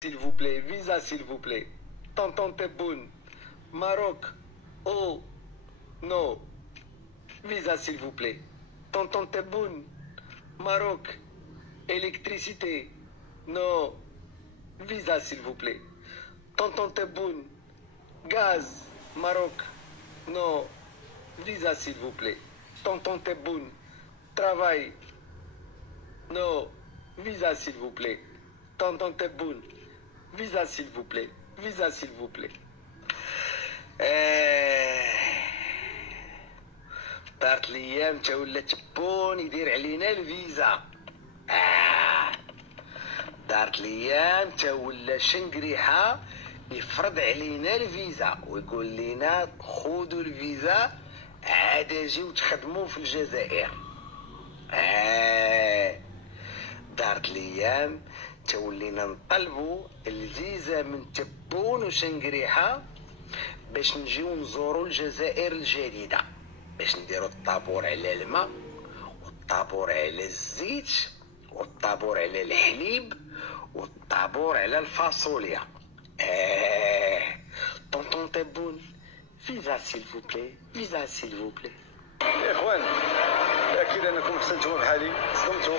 S'il vous plaît, visa s'il vous plaît. Tonton Tebboune, Maroc, oh, non, visa s'il vous plaît. Tonton Tebboune, Maroc, électricité, non, visa s'il vous plaît. Tonton Tebboune, gaz, Maroc, non, visa s'il vous plaît. Tonton Tebboune, travail, non, visa s'il vous plaît. Tonton Tebboune, visa s'il vous plaît. Visa s'il vous plaît. دارت الايام تا ولا تبون يدير علينا الفيزا. دارت الايام تا ولا شنقريحه يفرض علينا الفيزا ويقول لنا خذوا الفيزا عاد جيو تخدموا في الجزائر. دارت الايام تولينا نطلبوا الفيزا من تبون وشنقريحه باش نجيو نزوروا الجزائر الجديده، باش نديروا الطابور على الماء والطابور على الزيت والطابور على الحليب والطابور على الفاصوليا. طونطون تبون، فيزا سيل فو بلي، فيزا سيل فو بلي. يا اخوان، اكيد انكم حسنتم بحالي، صدمتوا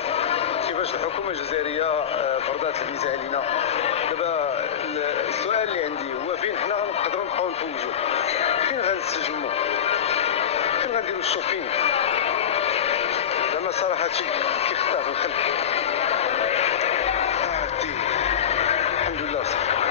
كيفاش الحكومه الجزائريه فرضات الفيزا علينا. دابا السؤال اللي عندي هو فين حنا غنقدروا نبقاو نفوجوا؟ فين غنستجموا؟ فين غنديروا الشوبينغ؟ زعما صراحه هادشي كيخطا في الخلق. الحمد لله صافي.